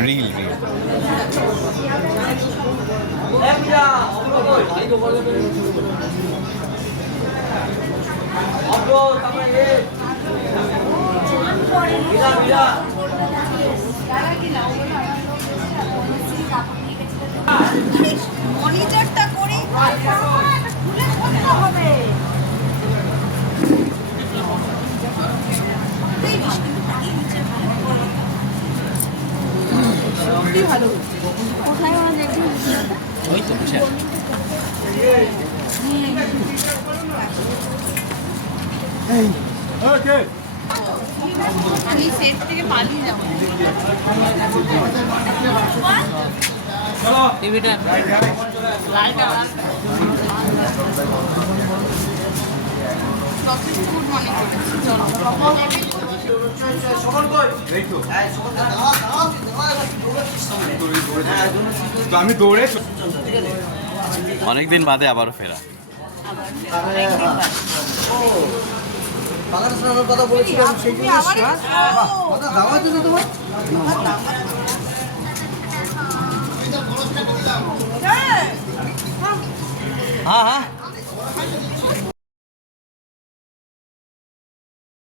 reel reel মনিটরটা করি হবে ভালো কোথায় ওই তো আমি সেট থেকে পালিয়ে যাবো টিভিটা লালটা গুড মর্নিং করেছি চলো আমি দৌড়ে অনেকদিন বাদে আবারও ফেরা কথা বলেছিলাম সেই জন্য দাওয়া দিল তোমার হ্যাঁ হ্যাঁ